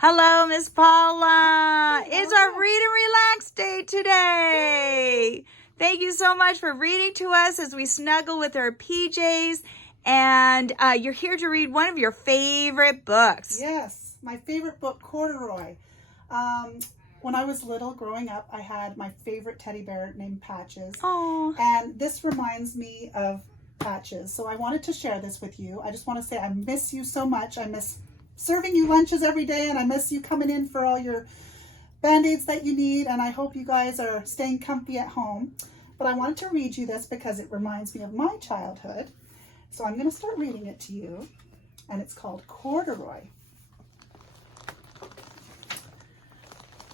Hello, Miss Paula. It's our Read and Relax Day today. Thank you so much for reading to us as we snuggle with our PJs. And you're here to read one of your favorite books. Yes, my favorite book, Corduroy. When I was little, growing up, I had my favorite teddy bear named Patches. Oh. And this reminds me of Patches. So I wanted to share this with you. I just want to say I miss you so much. I miss serving you lunches every day, and I miss you coming in for all your Band-Aids that you need, and I hope you guys are staying comfy at home. But I wanted to read you this because it reminds me of my childhood. So I'm going to start reading it to you, and it's called Corduroy.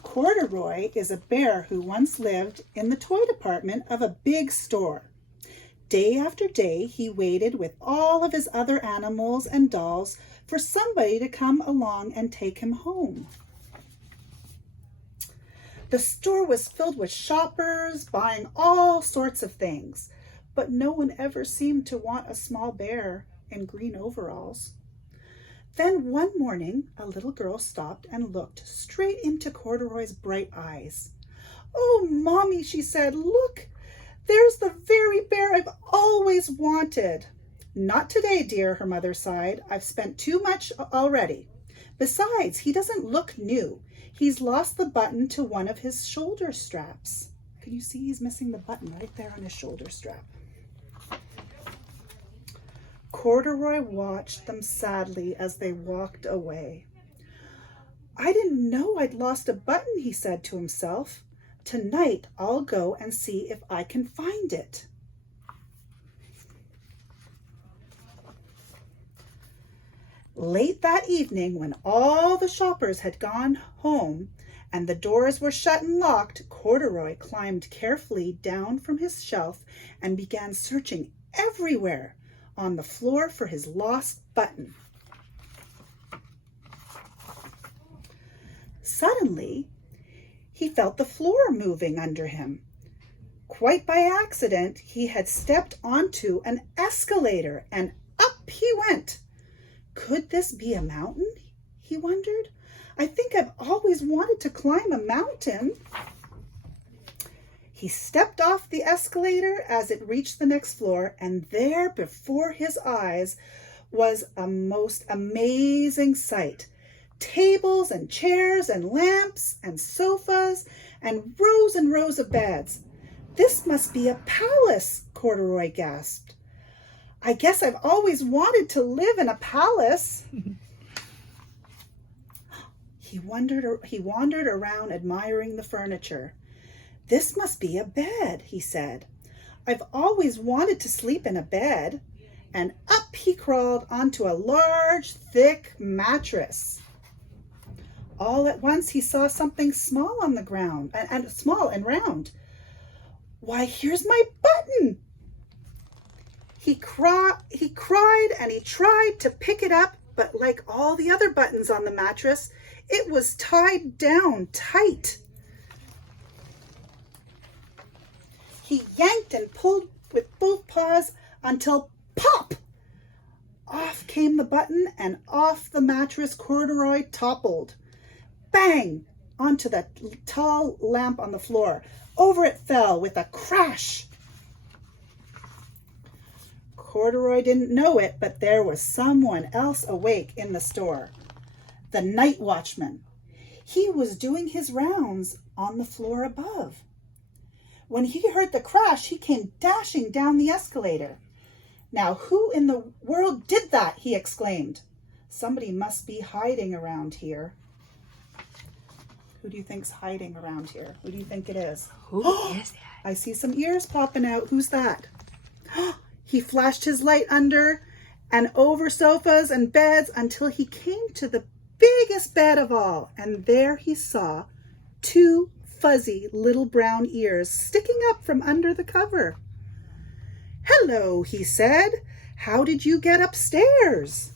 Corduroy is a bear who once lived in the toy department of a big store. Day after day, he waited with all of his other animals and dolls for somebody to come along and take him home. The store was filled with shoppers buying all sorts of things, but no one ever seemed to want a small bear in green overalls. Then one morning, a little girl stopped and looked straight into Corduroy's bright eyes. "Oh, Mommy," she said, "look, there's the very bear I've always wanted." "Not today, dear," her mother sighed. "I've spent too much already. Besides, he doesn't look new. He's lost the button to one of his shoulder straps." Can you see he's missing the button right there on his shoulder strap? Corduroy watched them sadly as they walked away. "I didn't know I'd lost a button," he said to himself. "Tonight I'll go and see if I can find it." Late that evening, when all the shoppers had gone home and the doors were shut and locked, Corduroy climbed carefully down from his shelf and began searching everywhere on the floor for his lost button. Suddenly, he felt the floor moving under him. Quite by accident, he had stepped onto an escalator and up he went. Could this be a mountain? He wondered. "I think I've always wanted to climb a mountain." He stepped off the escalator as it reached the next floor, and there before his eyes was a most amazing sight. Tables and chairs and lamps and sofas and rows of beds. "This must be a palace," Corduroy gasped. "I guess I've always wanted to live in a palace." He wandered around admiring the furniture. "This must be a bed," he said. "I've always wanted to sleep in a bed." And up he crawled onto a large, thick mattress. All at once he saw something small on the ground, and small and round. "Why, here's my button!" He cried and he tried to pick it up, but like all the other buttons on the mattress, it was tied down tight. He yanked and pulled with both paws until pop! Off came the button, and off the mattress Corduroy toppled. Bang! Onto the tall lamp on the floor. Over it fell with a crash. Corduroy didn't know it, but there was someone else awake in the store. The night watchman. He was doing his rounds on the floor above. When he heard the crash, he came dashing down the escalator. "Now, who in the world did that?" he exclaimed. "Somebody must be hiding around here." Who do you think's hiding around here? Who do you think it is? Who is that? I see some ears popping out. Who's that? He flashed his light under and over sofas and beds until he came to the biggest bed of all, and there he saw two fuzzy little brown ears sticking up from under the cover. "Hello," he said. "How did you get upstairs?"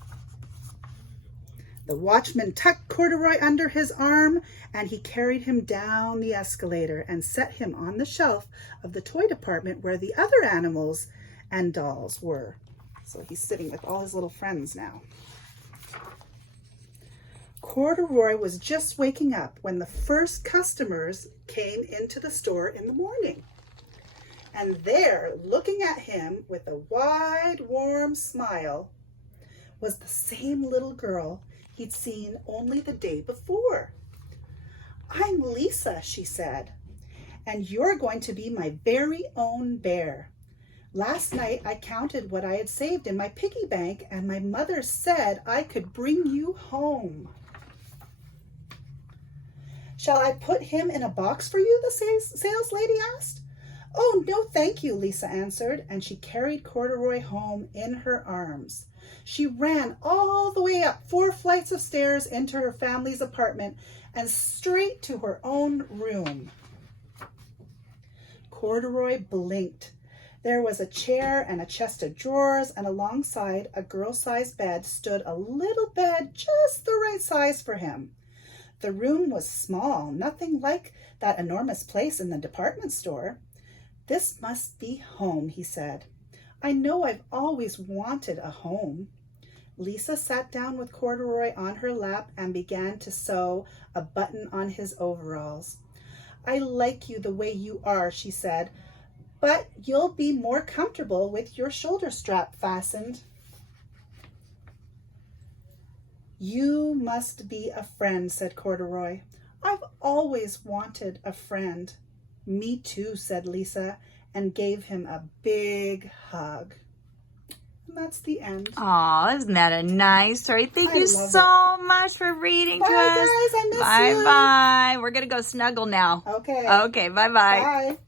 The watchman tucked Corduroy under his arm, and he carried him down the escalator and set him on the shelf of the toy department where the other animals and dolls were. So he's sitting with all his little friends now. Corduroy was just waking up when the first customers came into the store in the morning. And there, looking at him with a wide, warm smile, was the same little girl he'd seen only the day before. "I'm Lisa," she said, "and you're going to be my very own bear. Last night I counted what I had saved in my piggy bank, and my mother said I could bring you home." "Shall I put him in a box for you?" the sales lady asked. "Oh, no, thank you," Lisa answered, and she carried Corduroy home in her arms. She ran all the way up 4 flights of stairs into her family's apartment and straight to her own room. Corduroy blinked. There was a chair and a chest of drawers, and alongside a girl-sized bed stood a little bed just the right size for him. The room was small, nothing like that enormous place in the department store. "This must be home," he said. "I know I've always wanted a home." Lisa sat down with Corduroy on her lap and began to sew a button on his overalls. "I like you the way you are," she said, "but you'll be more comfortable with your shoulder strap fastened." "You must be a friend," said Corduroy. "I've always wanted a friend." "Me too," said Lisa, and gave him a big hug. And that's the end. Aw, isn't that a nice story? Thank you love so much for reading to us. Bye, guys. I miss you. Bye-bye. We're going to go snuggle now. Okay. Okay, bye-bye. Bye.